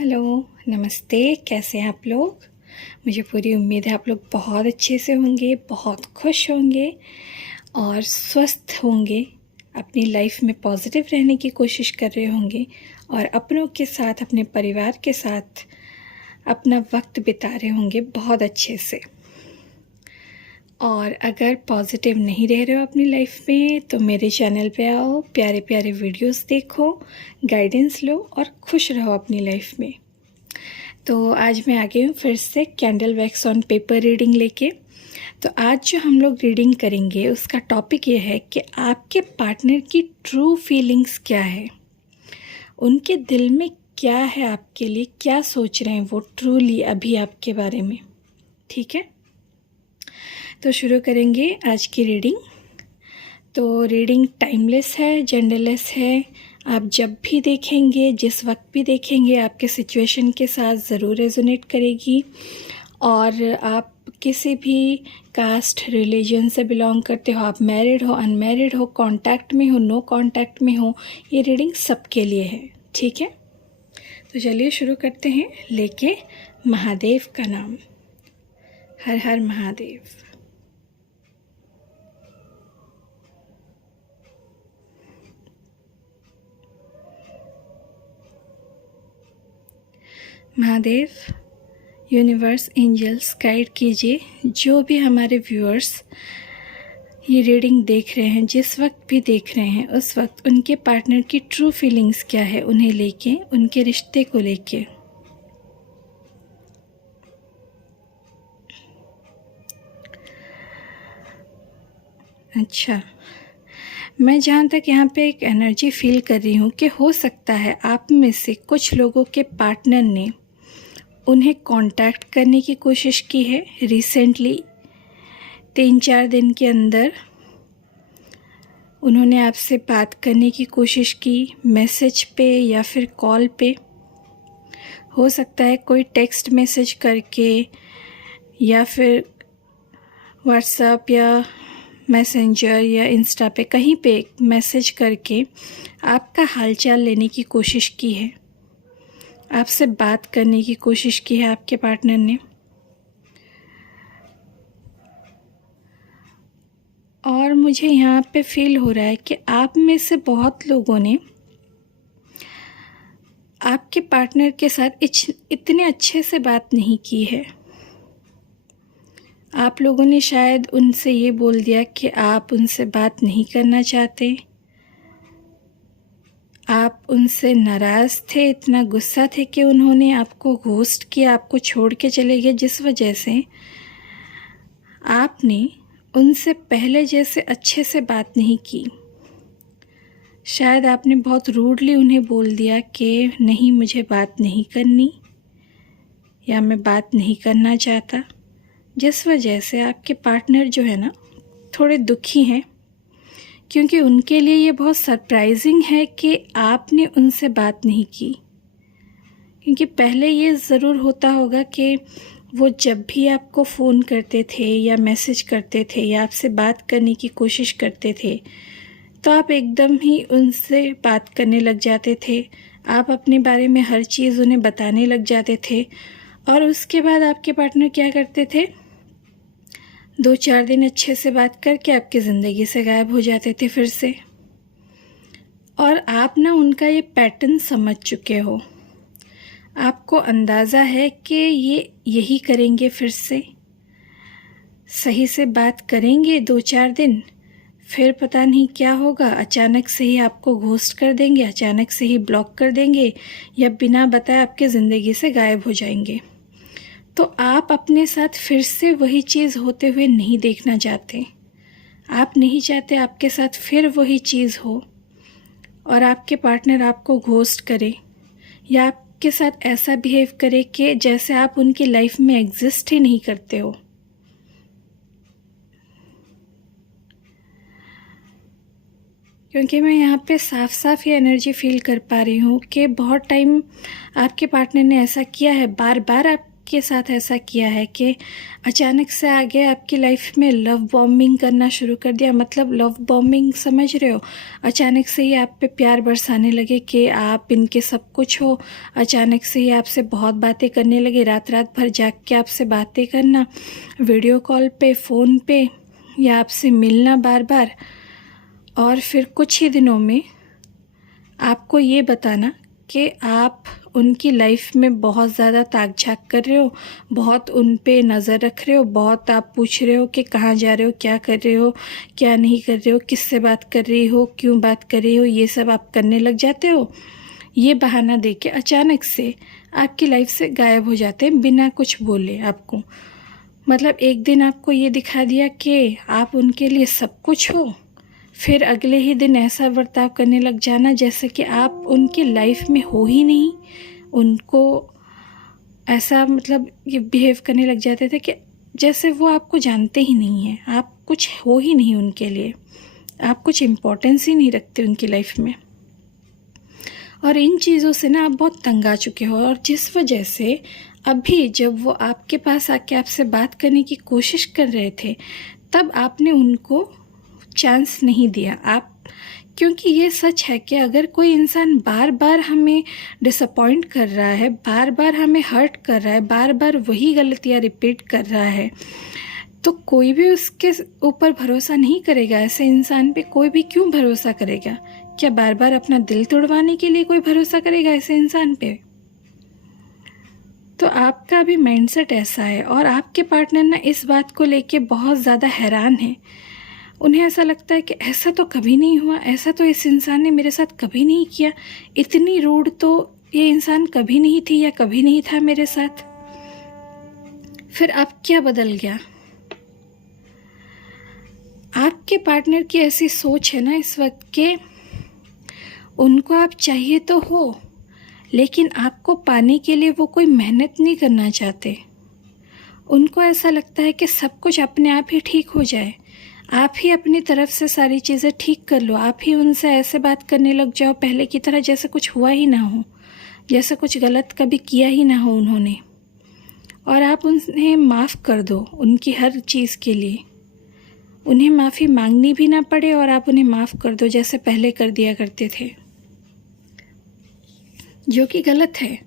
Hello, नमस्ते। कैसे हैं आप लोग? मुझे पूरी उम्मीद है आप लोग बहुत अच्छे से होंगे, बहुत खुश होंगे और स्वस्थ होंगे। अपनी लाइफ में पॉजिटिव रहने की कोशिश कर रहे होंगे और अपनों के साथ, अपने परिवार के साथ अपना वक्त बिता रहे होंगे बहुत अच्छे से। और अगर पॉजिटिव नहीं रह रहे हो अपनी लाइफ में तो मेरे चैनल पे आओ, प्यारे प्यारे वीडियोस देखो, गाइडेंस लो और खुश रहो अपनी लाइफ में। तो आज मैं आ गई हूँ फिर से candle wax on paper reading लेके। तो आज जो हम लोग रीडिंग करेंगे उसका टॉपिक ये है कि आपके पार्टनर की ट्रू फीलिंग्स क्या है, उनके दिल में क्या है, आपके लिए क्या सोच रहे हैं वो ट्रूली अभी आपके बारे में। ठीक है, तो शुरू करेंगे आज की रीडिंग। तो रीडिंग टाइमलेस है, जेंडरलेस है। आप जब भी देखेंगे, जिस वक्त भी देखेंगे, आपके सिचुएशन के साथ ज़रूर रेजोनेट करेगी। और आप किसी भी कास्ट, रिलीजन से बिलोंग करते हो, आप मैरिड हो, अनमैरिड हो, कांटेक्ट में हो, नो कांटेक्ट में हो, ये रीडिंग सबके लिए है। ठीक है, तो चलिए शुरू करते हैं लेके महादेव का नाम। हर हर Mahadev. Mahadev, universe, angels guide कीजिए जो भी हमारे व्यूअर्स ये रीडिंग देख रहे हैं, जिस वक्त भी देख रहे हैं, उस वक्त उनके पार्टनर की ट्रू फीलिंग्स क्या है उन्हें लेके, उनके रिश्ते को लेके। अच्छा, मैं जहाँ तक यहाँ पे एक एनर्जी फील कर रही हूँ कि हो सकता है आप में से कुछ लोगों के पार्टनर ने उन्हें कांटेक्ट करने की कोशिश की है रिसेंटली। 3-4 दिन के अंदर उन्होंने आपसे बात करने की कोशिश की, मैसेज पे या फिर कॉल पे। हो सकता है कोई टेक्स्ट मैसेज करके या फिर व्हाट्सएप या मैसेंजर या इंस्टा पे कहीं पे मैसेज करके आपका हालचाल लेने की कोशिश की है, आपसे बात करने की कोशिश की है आपके पार्टनर ने। और मुझे यहाँ पे फील हो रहा है कि आप में से बहुत लोगों ने आपके पार्टनर के साथ इतने अच्छे से बात नहीं की है। आप लोगों ने शायद उनसे ये बोल दिया कि आप उनसे बात नहीं करना चाहते, आप उनसे नाराज़ थे, इतना गुस्सा थे कि उन्होंने आपको घोस्ट किया, आपको छोड़ के चले गए, जिस वजह से आपने उनसे पहले जैसे अच्छे से बात नहीं की। शायद आपने बहुत रूडली उन्हें बोल दिया कि नहीं, मुझे बात नहीं करनी या मैं बात नहीं करना चाहता, जिस वजह से आपके पार्टनर जो है ना थोड़े दुखी हैं, क्योंकि उनके लिए ये बहुत सरप्राइजिंग है कि आपने उनसे बात नहीं की। क्योंकि पहले ये ज़रूर होता होगा कि वो जब भी आपको फ़ोन करते थे या मैसेज करते थे या आपसे बात करने की कोशिश करते थे तो आप एकदम ही उनसे बात करने लग जाते थे, आप अपने बारे में हर चीज़ उन्हें बताने लग जाते थे। और उसके बाद आपके पार्टनर क्या करते थे, 2-4 दिन अच्छे से बात करके आपकी ज़िंदगी से गायब हो जाते थे फिर से। और आप ना उनका ये पैटर्न समझ चुके हो, आपको अंदाज़ा है कि ये यही करेंगे, फिर से सही से बात करेंगे 2-4 दिन, फिर पता नहीं क्या होगा, अचानक से ही आपको घोस्ट कर देंगे, अचानक से ही ब्लॉक कर देंगे या बिना बताए आपके ज़िंदगी से गायब हो जाएंगे। तो आप अपने साथ फिर से वही चीज़ होते हुए नहीं देखना चाहते। आप नहीं चाहते आपके साथ फिर वही चीज़ हो और आपके पार्टनर आपको घोस्ट करे या आपके साथ ऐसा बिहेव करे कि जैसे आप उनकी लाइफ में एग्जिस्ट ही नहीं करते हो। क्योंकि मैं यहाँ पे साफ साफ ये एनर्जी फील कर पा रही हूँ कि बहुत टाइम आपके पार्टनर ने ऐसा किया है, बार बार आपके आपके साथ ऐसा किया है कि अचानक से आगे आपकी लाइफ में लव बॉम्बिंग करना शुरू कर दिया। मतलब लव बॉम्बिंग समझ रहे हो, अचानक से ही आप पे प्यार बरसाने लगे कि आप इनके सब कुछ हो। अचानक से ही आपसे बहुत बातें करने लगे, रात रात भर जाग के आपसे बातें करना, वीडियो कॉल पे, फ़ोन पे, या आपसे मिलना बार बार। और फिर कुछ ही दिनों में आपको ये बताना कि आप उनकी लाइफ में बहुत ज़्यादा ताक झाक कर रहे हो, बहुत उन पे नज़र रख रहे हो, बहुत आप पूछ रहे हो कि कहाँ जा रहे हो, क्या कर रहे हो, क्या नहीं कर रहे हो, किससे बात कर रही हो, क्यों बात कर रही हो, ये सब आप करने लग जाते हो। ये बहाना दे के अचानक से आपकी लाइफ से गायब हो जाते हैं बिना कुछ बोले आपको। मतलब एक दिन आपको ये दिखा दिया कि आप उनके लिए सब कुछ हो, फिर अगले ही दिन ऐसा बर्ताव करने लग जाना जैसे कि आप उनकी लाइफ में हो ही नहीं। उनको ऐसा मतलब ये बिहेव करने लग जाते थे कि जैसे वो आपको जानते ही नहीं हैं, आप कुछ हो ही नहीं उनके लिए, आप कुछ इम्पोर्टेंस ही नहीं रखते उनकी लाइफ में। और इन चीज़ों से ना आप बहुत तंग आ चुके हो, और जिस वजह से अभी जब वो आपके पास आके आपसे बात करने की कोशिश कर रहे थे, तब आपने उनको चांस नहीं दिया। आप, क्योंकि ये सच है कि अगर कोई इंसान बार बार हमें डिसअपॉइंट कर रहा है, बार बार हमें हर्ट कर रहा है, बार बार वही गलतियाँ रिपीट कर रहा है, तो कोई भी उसके ऊपर भरोसा नहीं करेगा। ऐसे इंसान पे कोई भी क्यों भरोसा करेगा? क्या बार बार अपना दिल तोड़वाने के लिए कोई भरोसा करेगा ऐसे इंसान पे? तो आपका भी माइंडसेट ऐसा है, और आपके पार्टनर ना इस बात को लेके बहुत ज़्यादा हैरान है। उन्हें ऐसा लगता है कि ऐसा तो कभी नहीं हुआ, ऐसा तो इस इंसान ने मेरे साथ कभी नहीं किया, इतनी रूड तो ये इंसान कभी नहीं थी या कभी नहीं था मेरे साथ। फिर अब क्या बदल गया? आपके पार्टनर की ऐसी सोच है ना इस वक्त के उनको आप चाहिए तो हो, लेकिन आपको पाने के लिए वो कोई मेहनत नहीं करना चाहते। उनको ऐसा लगता है कि सब कुछ अपने आप ही ठीक हो जाए, आप ही अपनी तरफ से सारी चीज़ें ठीक कर लो, आप ही उनसे ऐसे बात करने लग जाओ पहले की तरह जैसे कुछ हुआ ही ना हो, जैसे कुछ गलत कभी किया ही ना हो उन्होंने, और आप उन्हें माफ़ कर दो उनकी हर चीज़ के लिए। उन्हें माफ़ी मांगनी भी ना पड़े और आप उन्हें माफ़ कर दो जैसे पहले कर दिया करते थे, जो कि गलत है।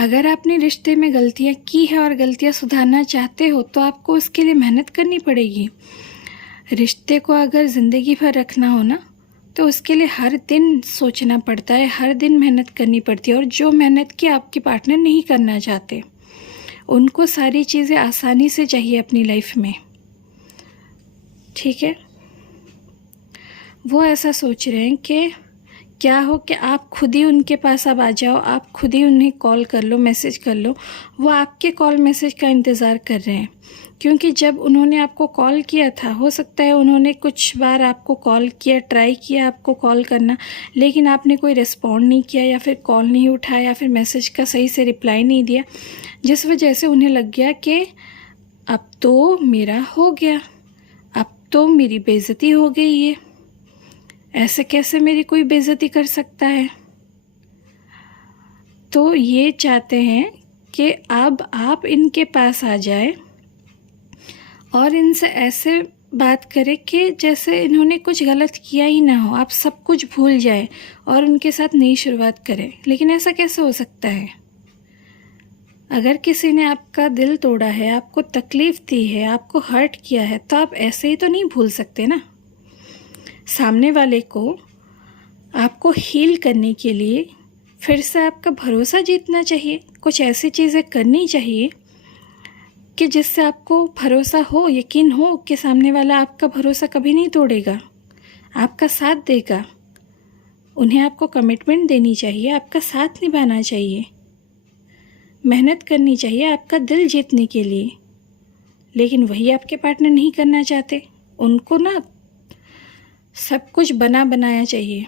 अगर आपने रिश्ते में गलतियाँ की है और गलतियाँ सुधारना चाहते हो तो आपको उसके लिए मेहनत करनी पड़ेगी। रिश्ते को अगर ज़िंदगी भर रखना हो ना, तो उसके लिए हर दिन सोचना पड़ता है, हर दिन मेहनत करनी पड़ती है। और जो मेहनत की आपके पार्टनर नहीं करना चाहते, उनको सारी चीज़ें आसानी से चाहिए अपनी लाइफ में, ठीक है। वो ऐसा सोच रहे हैं कि क्या हो कि आप खुद ही उनके पास अब आ जाओ, आप खुद ही उन्हें कॉल कर लो, मैसेज कर लो। वो आपके कॉल मैसेज का इंतज़ार कर रहे हैं, क्योंकि जब उन्होंने आपको कॉल किया था, हो सकता है उन्होंने कुछ बार आपको कॉल किया, ट्राई किया आपको कॉल करना, लेकिन आपने कोई रिस्पॉन्ड नहीं किया, या फिर कॉल नहीं उठाया, या फिर मैसेज का सही से रिप्लाई नहीं दिया, जिस वजह से उन्हें लग गया कि अब तो मेरा हो गया, अब तो मेरी बेइज्जती हो गई है, ऐसे कैसे मेरी कोई बेइज्जती कर सकता है। तो ये चाहते हैं कि अब आप इनके पास आ जाए और इनसे ऐसे बात करें कि जैसे इन्होंने कुछ गलत किया ही ना हो, आप सब कुछ भूल जाए और उनके साथ नई शुरुआत करें। लेकिन ऐसा कैसे हो सकता है? अगर किसी ने आपका दिल तोड़ा है, आपको तकलीफ़ दी है, आपको हर्ट किया है, तो आप ऐसे ही तो नहीं भूल सकते ना। सामने वाले को आपको हील करने के लिए फिर से आपका भरोसा जीतना चाहिए, कुछ ऐसी चीज़ें करनी चाहिए कि जिससे आपको भरोसा हो, यकीन हो कि सामने वाला आपका भरोसा कभी नहीं तोड़ेगा, आपका साथ देगा। उन्हें आपको कमिटमेंट देनी चाहिए, आपका साथ निभाना चाहिए, मेहनत करनी चाहिए आपका दिल जीतने के लिए। लेकिन वही आपके पार्टनर नहीं करना चाहते। उनको ना सब कुछ बना बनाया चाहिए।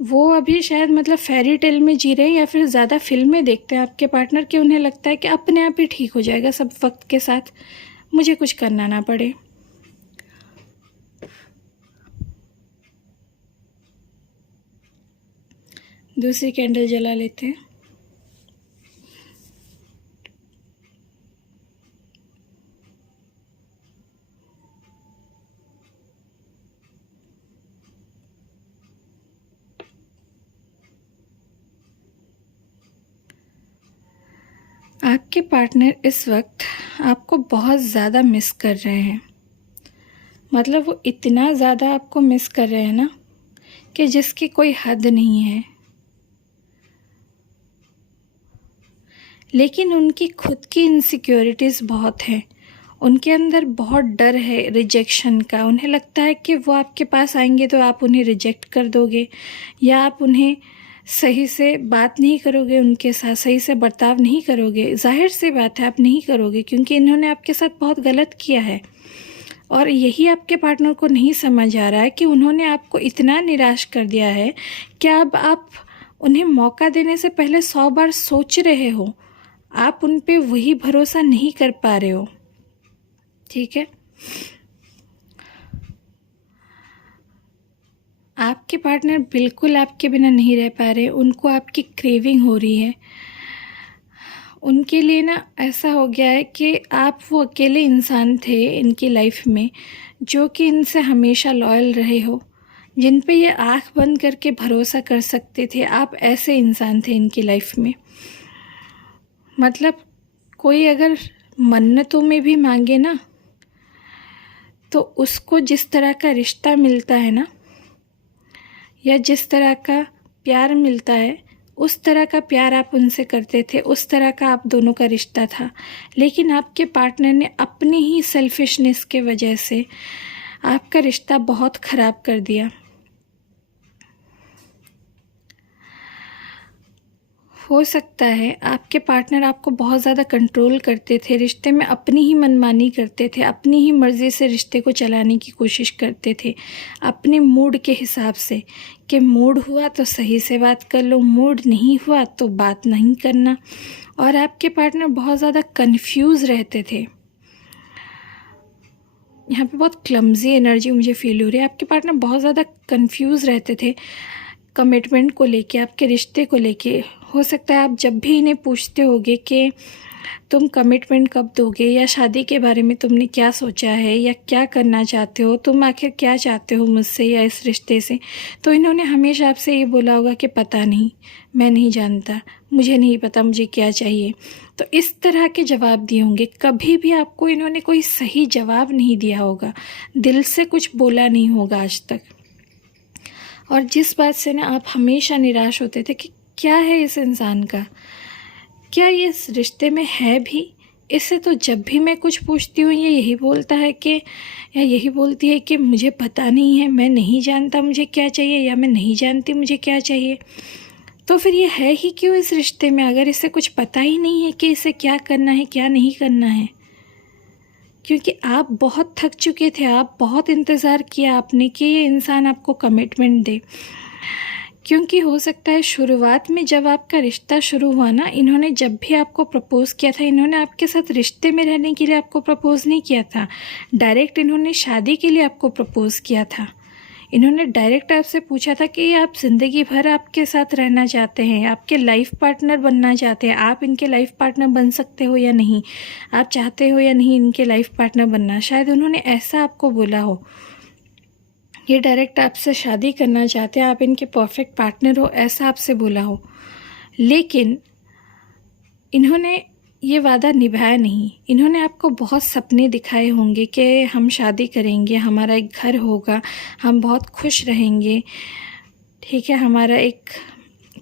वो अभी शायद मतलब फेरी टेल में जी रहे हैं, या फिर ज़्यादा फिल्में देखते हैं आपके पार्टनर के। उन्हें लगता है कि अपने आप ही ठीक हो जाएगा सब वक्त के साथ, मुझे कुछ करना ना पड़े। दूसरी कैंडल जला लेते हैं। आपके पार्टनर इस वक्त आपको बहुत ज़्यादा मिस कर रहे हैं। मतलब वो इतना ज़्यादा आपको मिस कर रहे हैं ना कि जिसकी कोई हद नहीं है। लेकिन उनकी खुद की इनसिक्योरिटीज़ बहुत हैं। उनके अंदर बहुत डर है रिजेक्शन का। उन्हें लगता है कि वो आपके पास आएंगे तो आप उन्हें रिजेक्ट कर दोगे, या आप उन्हें सही से बात नहीं करोगे, उनके साथ सही से बर्ताव नहीं करोगे। जाहिर सी बात है आप नहीं करोगे, क्योंकि इन्होंने आपके साथ बहुत गलत किया है। और यही आपके पार्टनर को नहीं समझ आ रहा है कि उन्होंने आपको इतना निराश कर दिया है कि अब आप उन्हें मौका देने से पहले 100 बार सोच रहे हो। आप उन पे वही भरोसा नहीं कर पा रहे हो। ठीक है, आपके पार्टनर बिल्कुल आपके बिना नहीं रह पा रहे। उनको आपकी क्रेविंग हो रही है। उनके लिए ना ऐसा हो गया है कि आप वो अकेले इंसान थे इनकी लाइफ में जो कि इनसे हमेशा लॉयल रहे हो, जिन पे ये आँख बंद करके भरोसा कर सकते थे। आप ऐसे इंसान थे इनकी लाइफ में। मतलब कोई अगर मन्नतों में भी मांगे ना, तो उसको जिस तरह का रिश्ता मिलता है ना, या जिस तरह का प्यार मिलता है, उस तरह का प्यार आप उनसे करते थे, उस तरह का आप दोनों का रिश्ता था। लेकिन आपके पार्टनर ने अपनी ही सेल्फिशनेस के वजह से आपका रिश्ता बहुत ख़राब कर दिया। हो सकता है आपके पार्टनर आपको बहुत ज़्यादा कंट्रोल करते थे, रिश्ते में अपनी ही मनमानी करते थे, अपनी ही मर्ज़ी से रिश्ते को चलाने की कोशिश करते थे, अपने मूड के हिसाब से, कि मूड हुआ तो सही से बात कर लो, मूड नहीं हुआ तो बात नहीं करना। और आपके पार्टनर बहुत ज़्यादा कंफ्यूज रहते थे। यहाँ पे बहुत क्लमजी एनर्जी मुझे फील हो रही है। आपके पार्टनर बहुत ज़्यादा कंफ्यूज रहते थे कमिटमेंट को लेके, आपके रिश्ते को लेके। हो सकता है आप जब भी इन्हें पूछते होगे कि तुम कमिटमेंट कब दोगे, या शादी के बारे में तुमने क्या सोचा है, या क्या करना चाहते हो, तुम आखिर क्या चाहते हो मुझसे या इस रिश्ते से, तो इन्होंने हमेशा आपसे ये बोला होगा कि पता नहीं, मैं नहीं जानता, मुझे नहीं पता मुझे क्या चाहिए। तो इस तरह के जवाब दिए होंगे। कभी भी आपको इन्होंने कोई सही जवाब नहीं दिया होगा, दिल से कुछ बोला नहीं होगा आज तक। और जिस बात से ना आप हमेशा निराश होते थे कि क्या है इस इंसान का, क्या ये इस रिश्ते में है भी। इससे तो जब भी मैं कुछ पूछती हूँ ये यही बोलता है कि, या यही बोलती है कि मुझे पता नहीं है, मैं नहीं जानता मुझे क्या चाहिए, या मैं नहीं जानती मुझे क्या चाहिए। तो फिर ये है ही क्यों इस रिश्ते में, अगर इसे कुछ पता ही नहीं है कि इसे क्या करना है क्या नहीं करना है। क्योंकि आप बहुत थक चुके थे, आप बहुत इंतज़ार किया आपने कि ये इंसान आपको कमिटमेंट दे। क्योंकि हो सकता है शुरुआत में जब आपका रिश्ता शुरू हुआ ना, इन्होंने जब भी आपको प्रपोज़ किया था, इन्होंने आपके साथ रिश्ते में रहने के लिए आपको प्रपोज़ नहीं किया था। डायरेक्ट इन्होंने शादी के लिए आपको प्रपोज़ किया था। इन्होंने डायरेक्ट आपसे पूछा था कि आप ज़िंदगी भर आपके साथ रहना चाहते हैं, आपके लाइफ पार्टनर बनना चाहते हैं, आप इनके लाइफ पार्टनर बन सकते हो या नहीं, आप चाहते हो या नहीं इनके लाइफ पार्टनर बनना। शायद उन्होंने ऐसा आपको बोला हो, ये डायरेक्ट आपसे शादी करना चाहते हैं, आप इनके परफेक्ट पार्टनर हो, ऐसा आपसे बोला हो। लेकिन इन्होंने ये वादा निभाया नहीं। इन्होंने आपको बहुत सपने दिखाए होंगे कि हम शादी करेंगे, हमारा एक घर होगा, हम बहुत खुश रहेंगे, ठीक है, हमारा एक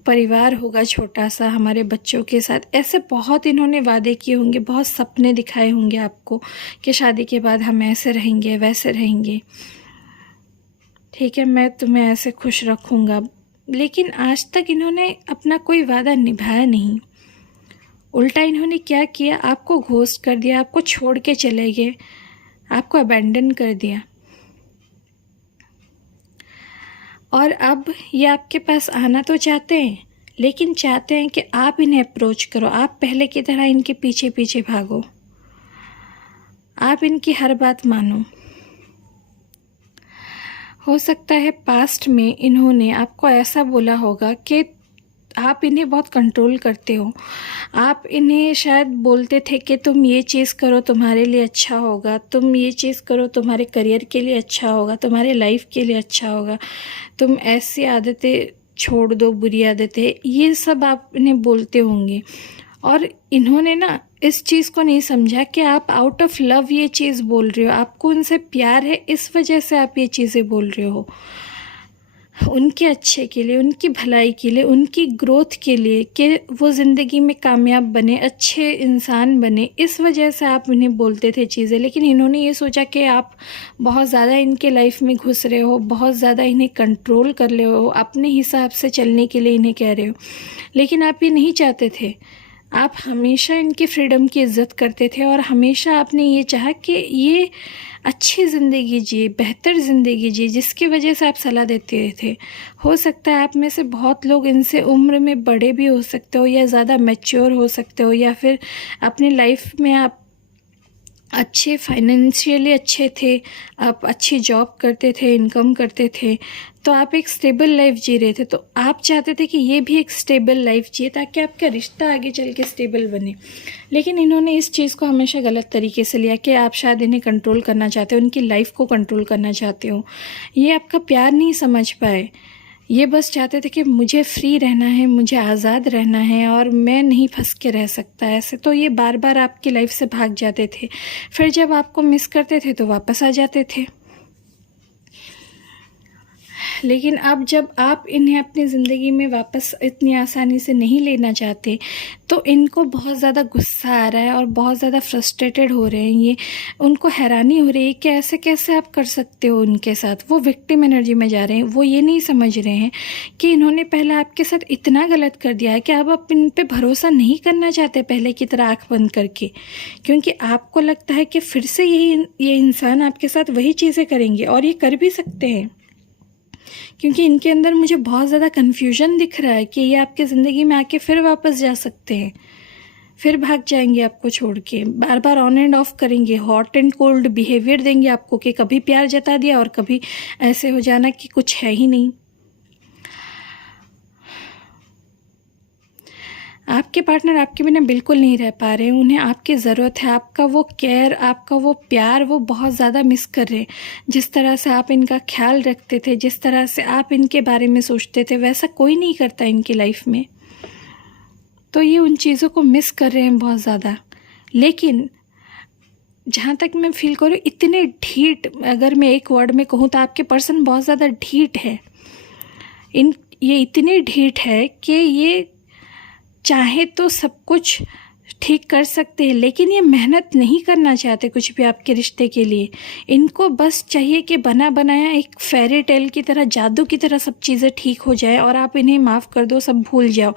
परिवार होगा छोटा सा हमारे बच्चों के साथ। ऐसे बहुत इन्होंने वादे किए होंगे, बहुत सपने दिखाए होंगे आपको कि शादी के बाद हम ऐसे रहेंगे वैसे रहेंगे, ठीक है, मैं तुम्हें ऐसे खुश रखूँगा। लेकिन आज तक इन्होंने अपना कोई वादा निभाया नहीं। उल्टा इन्होंने क्या किया, आपको घोस्ट कर दिया, आपको छोड़ के चले गए, आपको अबैंडन कर दिया। और अब ये आपके पास आना तो चाहते हैं, लेकिन चाहते हैं कि आप इन्हें अप्रोच करो, आप पहले की तरह इनके पीछे पीछे भागो, आप इनकी हर बात मानो। हो सकता है पास्ट में इन्होंने आपको ऐसा बोला होगा कि आप इन्हें बहुत कंट्रोल करते हो। आप इन्हें शायद बोलते थे कि तुम ये चीज़ करो तुम्हारे लिए अच्छा होगा, तुम ये चीज़ करो तुम्हारे करियर के लिए अच्छा होगा, तुम्हारे लाइफ के लिए अच्छा होगा, तुम ऐसी आदतें छोड़ दो, बुरी आदतें, ये सब आप इन्हें बोलते होंगे। और इन्होंने ना इस चीज़ को नहीं समझा कि आप आउट ऑफ लव ये चीज़ बोल रहे हो, आपको उनसे प्यार है, इस वजह से आप ये चीज़ें बोल रहे हो, उनके अच्छे के लिए, उनकी भलाई के लिए, उनकी ग्रोथ के लिए, कि वो ज़िंदगी में कामयाब बने, अच्छे इंसान बने, इस वजह से आप उन्हें बोलते थे चीज़ें। लेकिन इन्होंने ये सोचा कि आप बहुत ज़्यादा इनके लाइफ में घुस रहे हो, बहुत ज़्यादा इन्हें कंट्रोल कर रहे हो, अपने हिसाब से चलने के लिए इन्हें कह रहे हो। लेकिन आप ये नहीं चाहते थे, आप हमेशा इनकी फ्रीडम की इज़्ज़त करते थे और हमेशा आपने ये चाहा कि ये अच्छी ज़िंदगी जिए, बेहतर ज़िंदगी जिए, जिसकी वजह से आप सलाह देते थे। हो सकता है आप में से बहुत लोग इनसे उम्र में बड़े भी हो सकते हो, या ज़्यादा मैच्योर हो सकते हो, या फिर अपनी लाइफ में आप अच्छे फाइनेंशियली अच्छे थे, आप अच्छी जॉब करते थे, इनकम करते थे, तो आप एक स्टेबल लाइफ जी रहे थे। तो आप चाहते थे कि ये भी एक स्टेबल लाइफ जिए ताकि आपका रिश्ता आगे चल के स्टेबल बने। लेकिन इन्होंने इस चीज़ को हमेशा गलत तरीके से लिया कि आप शायद इन्हें कंट्रोल करना चाहते हो, उनकी लाइफ को कंट्रोल करना चाहते हो। ये आपका प्यार नहीं समझ पाए, ये बस चाहते थे कि मुझे फ्री रहना है, मुझे आज़ाद रहना है और मैं नहीं फंस के रह सकता ऐसे। तो ये बार बार आपकी लाइफ से भाग जाते थे, फिर जब आपको मिस करते थे तो वापस आ जाते थे। लेकिन अब जब आप इन्हें अपनी ज़िंदगी में वापस इतनी आसानी से नहीं लेना चाहते, तो इनको बहुत ज़्यादा गुस्सा आ रहा है और बहुत ज़्यादा फ्रस्ट्रेटेड हो रहे हैं। ये उनको हैरानी हो रही है कि ऐसे कैसे आप कर सकते हो उनके साथ। वो विक्टिम एनर्जी में जा रहे हैं, वो ये नहीं समझ रहे हैं कि इन्होंने पहले आपके साथ इतना गलत कर दिया है कि अब आप इन पे भरोसा नहीं करना चाहते पहले की तरह आँख बंद करके, क्योंकि आपको लगता है कि फिर से ये इंसान आपके साथ वही चीज़ें करेंगे, और ये कर भी सकते हैं। क्योंकि इनके अंदर मुझे बहुत ज़्यादा कन्फ्यूजन दिख रहा है कि ये आपकी ज़िंदगी में आके फिर वापस जा सकते हैं, फिर भाग जाएंगे आपको छोड़ के, बार बार ऑन एंड ऑफ करेंगे, हॉट एंड कोल्ड बिहेवियर देंगे आपको कि कभी प्यार जता दिया और कभी ऐसे हो जाना कि कुछ है ही नहीं। आपके पार्टनर आपके बिना बिल्कुल नहीं रह पा रहे हैं, उन्हें आपकी ज़रूरत है, आपका वो केयर, आपका वो प्यार वो बहुत ज़्यादा मिस कर रहे हैं। जिस तरह से आप इनका ख्याल रखते थे, जिस तरह से आप इनके बारे में सोचते थे, वैसा कोई नहीं करता इनकी लाइफ में। तो ये उन चीज़ों को मिस कर रहे हैं बहुत ज़्यादा। लेकिन जहाँ तक मैं फील करूँ, इतने ढीठ, अगर मैं एक वर्ड में कहूँ तो आपके पर्सन बहुत ज़्यादा ढीठ है। ये इतने ढीठ है कि ये चाहे तो सब कुछ ठीक कर सकते हैं, लेकिन ये मेहनत नहीं करना चाहते कुछ भी आपके रिश्ते के लिए। इनको बस चाहिए कि बना बनाया एक फेरी टेल की तरह, जादू की तरह सब चीज़ें ठीक हो जाए और आप इन्हें माफ़ कर दो, सब भूल जाओ।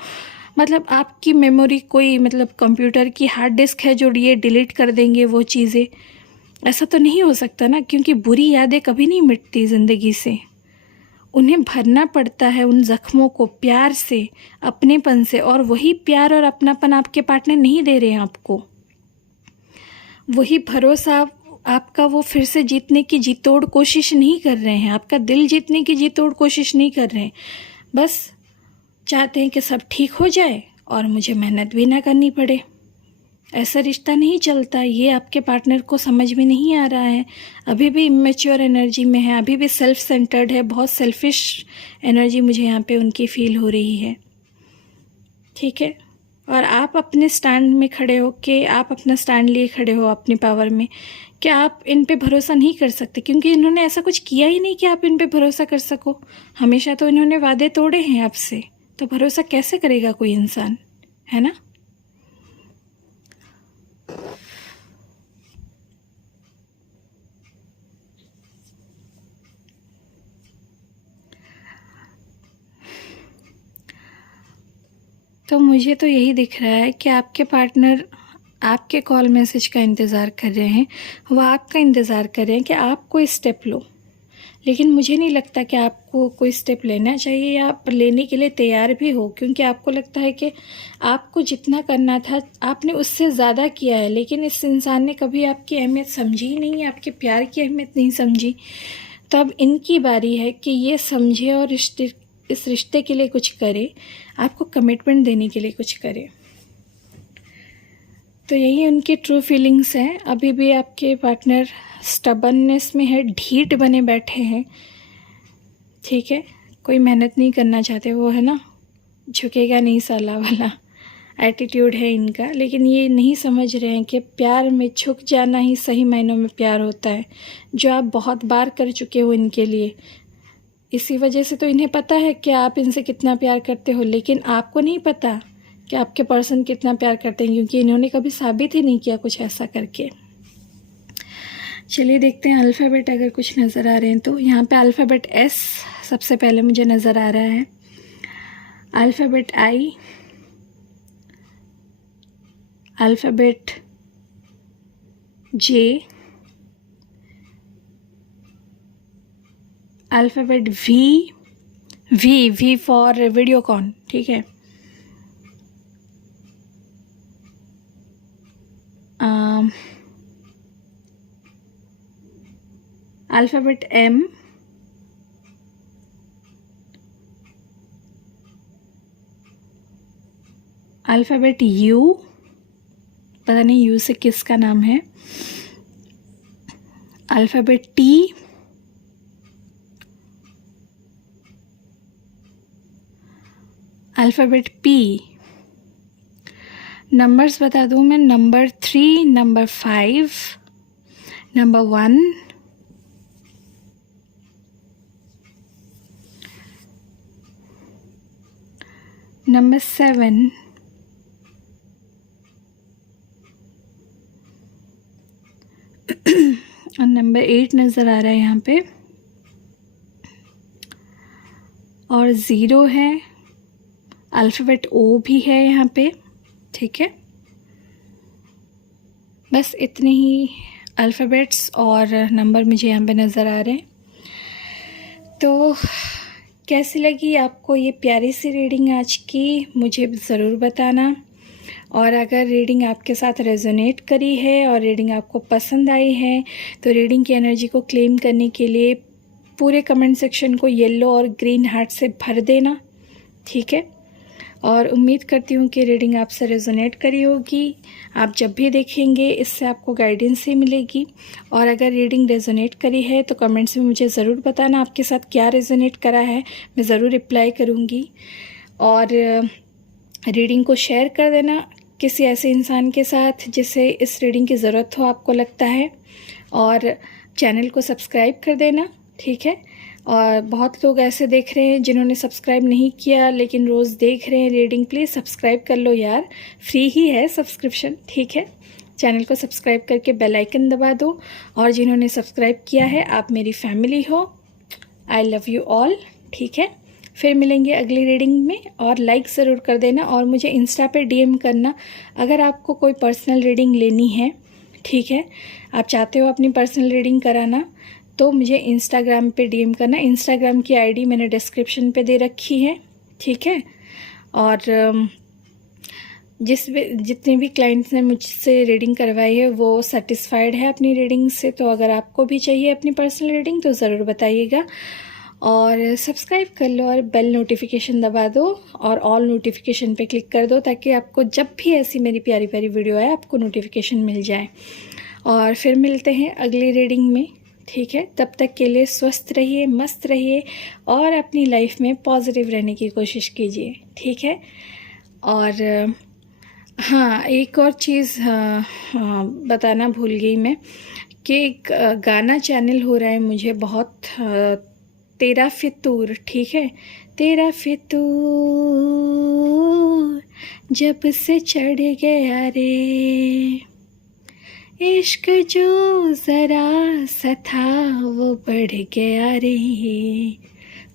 मतलब आपकी मेमोरी कोई, मतलब कंप्यूटर की हार्ड डिस्क है जो ये डिलीट कर देंगे वो चीज़ें। ऐसा तो नहीं हो सकता ना, क्योंकि बुरी यादें कभी नहीं मिटती ज़िंदगी से। उन्हें भरना पड़ता है उन ज़ख्मों को प्यार से, अपनेपन से, और वही प्यार और अपनापन आपके पार्टनर नहीं दे रहे हैं आपको। वही भरोसा आपका वो फिर से जीतने की जी तोड़ कोशिश नहीं कर रहे हैं, आपका दिल जीतने की जी तोड़ कोशिश नहीं कर रहे हैं। बस चाहते हैं कि सब ठीक हो जाए और मुझे मेहनत भी ना करनी पड़े। ऐसा रिश्ता नहीं चलता, ये आपके पार्टनर को समझ में नहीं आ रहा है। अभी भी इमेच्योर एनर्जी में है, अभी भी सेल्फ सेंटर्ड है, बहुत सेल्फिश एनर्जी मुझे यहाँ पे उनकी फील हो रही है। ठीक है, और आप अपने स्टैंड में खड़े हो के, आप अपना स्टैंड लिए खड़े हो अपनी पावर में, कि आप इन पे भरोसा नहीं कर सकते, क्योंकि इन्होंने ऐसा कुछ किया ही नहीं कि आप इन पे भरोसा कर सको। हमेशा तो इन्होंने वादे तोड़े हैं आपसे, तो भरोसा कैसे करेगा कोई इंसान, है ना। तो मुझे तो यही दिख रहा है कि आपके पार्टनर आपके कॉल मैसेज का इंतज़ार कर रहे हैं, वो आपका इंतज़ार कर रहे हैं कि आप कोई स्टेप लो। लेकिन मुझे नहीं लगता कि आपको कोई स्टेप लेना चाहिए या आप लेने के लिए तैयार भी हो, क्योंकि आपको लगता है कि आपको जितना करना था आपने उससे ज़्यादा किया है। लेकिन इस इंसान ने कभी आपकी अहमियत समझी ही नहीं है, आपके प्यार की अहमियत नहीं समझी। तो अब इनकी बारी है कि ये समझे और इस रिश्ते के लिए कुछ करे, आपको कमिटमेंट देने के लिए कुछ करे। तो यही उनकी ट्रू फीलिंग्स हैं। अभी भी आपके पार्टनर स्टबननेस में है, ढीठ बने बैठे हैं। ठीक है, कोई मेहनत नहीं करना चाहते, वो है ना झुकेगा नहीं साला वाला, एटीट्यूड है इनका, लेकिन ये नहीं समझ रहे हैं कि प्यार में झुक जाना ही सही मायनों में प्यार होता है, जो आप बहुत बार कर चुके हो इनके लिए। इसी वजह से तो इन्हें पता है कि आप इनसे कितना प्यार करते हो, लेकिन आपको नहीं पता कि आपके पर्सन कितना प्यार करते हैं, क्योंकि इन्होंने कभी साबित ही नहीं किया कुछ ऐसा करके। चलिए देखते हैं अल्फ़ाबेट अगर कुछ नज़र आ रहे हैं तो। यहाँ पे अल्फ़ाबेट एस सबसे पहले मुझे नज़र आ रहा है, alphabet I, alphabet J, alphabet V for Videocon, ठीक है। अल्फ़ाबेट एम, अल्फ़ाबेट यू, पता नहीं यू से किसका नाम है, alphabet T, alphabet P. Numbers बता दूँ मैं, नंबर 3, नंबर 5, नंबर 1, नंबर 7, और नंबर 8 नज़र आ रहा है यहाँ पे, और 0 है, अल्फ़ाबेट ओ भी है यहाँ पे, ठीक है। बस इतने ही अल्फ़ाबेट्स और नंबर मुझे यहाँ पे नज़र आ रहे हैं। तो कैसी लगी आपको ये प्यारी सी रीडिंग आज की, मुझे ज़रूर बताना। और अगर रीडिंग आपके साथ रेजोनेट करी है और रीडिंग आपको पसंद आई है तो रीडिंग की एनर्जी को क्लेम करने के लिए पूरे कमेंट सेक्शन को येलो और ग्रीन हार्ट से भर देना, ठीक है। और उम्मीद करती हूँ कि रीडिंग आपसे रेजोनेट करी होगी। आप जब भी देखेंगे इससे आपको गाइडेंस ही मिलेगी। और अगर रीडिंग रेजोनेट करी है तो कमेंट्स में मुझे ज़रूर बताना आपके साथ क्या रेजोनेट करा है, मैं ज़रूर रिप्लाई करूँगी। और रीडिंग को शेयर कर देना किसी ऐसे इंसान के साथ जिसे इस रीडिंग की ज़रूरत हो, आपको लगता है। और चैनल को सब्सक्राइब कर देना, ठीक है। और बहुत लोग ऐसे देख रहे हैं जिन्होंने सब्सक्राइब नहीं किया लेकिन रोज़ देख रहे हैं रीडिंग, प्लीज़ सब्सक्राइब कर लो यार, फ्री ही है सब्सक्रिप्शन, ठीक है। चैनल को सब्सक्राइब करके बेल आइकन दबा दो। और जिन्होंने सब्सक्राइब किया है आप मेरी फैमिली हो, आई लव यू ऑल, ठीक है। फिर मिलेंगे अगली रीडिंग में। और लाइक ज़रूर कर देना और मुझे इंस्टा पे डीएम करना अगर आपको कोई पर्सनल रीडिंग लेनी है, ठीक है। आप चाहते हो अपनी पर्सनल रीडिंग कराना तो मुझे इंस्टाग्राम पे डीएम करना। इंस्टाग्राम की आईडी मैंने डिस्क्रिप्शन पे दे रखी है, ठीक है। और जितने भी क्लाइंट्स ने मुझसे रीडिंग करवाई है वो सेटिस्फाइड है अपनी रीडिंग से। तो अगर आपको भी चाहिए अपनी पर्सनल रीडिंग तो ज़रूर बताइएगा। और सब्सक्राइब कर लो और बेल नोटिफिकेशन दबा दो और ऑल नोटिफिकेशन पे क्लिक कर दो ताकि आपको जब भी ऐसी मेरी प्यारी प्यारी वीडियो आए आपको नोटिफिकेशन मिल जाए। और फिर मिलते हैं अगली रीडिंग में, ठीक है। तब तक के लिए स्वस्थ रहिए, मस्त रहिए और अपनी लाइफ में पॉजिटिव रहने की कोशिश कीजिए, ठीक है। और हाँ, एक और चीज़ बताना भूल गई मैं कि एक गाना चैनल हो रहा है मुझे बहुत, तेरा फितूर, ठीक है। तेरा फितूर जब से चढ़ गया रे, इश्क जो ज़रा सा था वो बढ़ गया रे।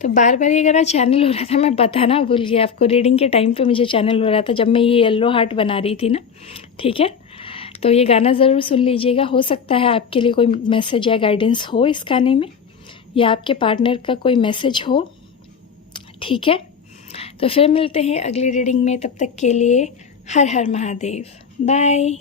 तो बार बार ये गाना चैनल हो रहा था, मैं बताना भूल गया आपको। रीडिंग के टाइम पे मुझे चैनल हो रहा था जब मैं ये येलो हार्ट बना रही थी ना, ठीक है। तो ये गाना ज़रूर सुन लीजिएगा, हो सकता है आपके लिए कोई मैसेज या गाइडेंस हो इस गाने में, या आपके पार्टनर का कोई मैसेज हो, ठीक है। तो फिर मिलते हैं अगली रीडिंग में, तब तक के लिए हर हर महादेव, बाय।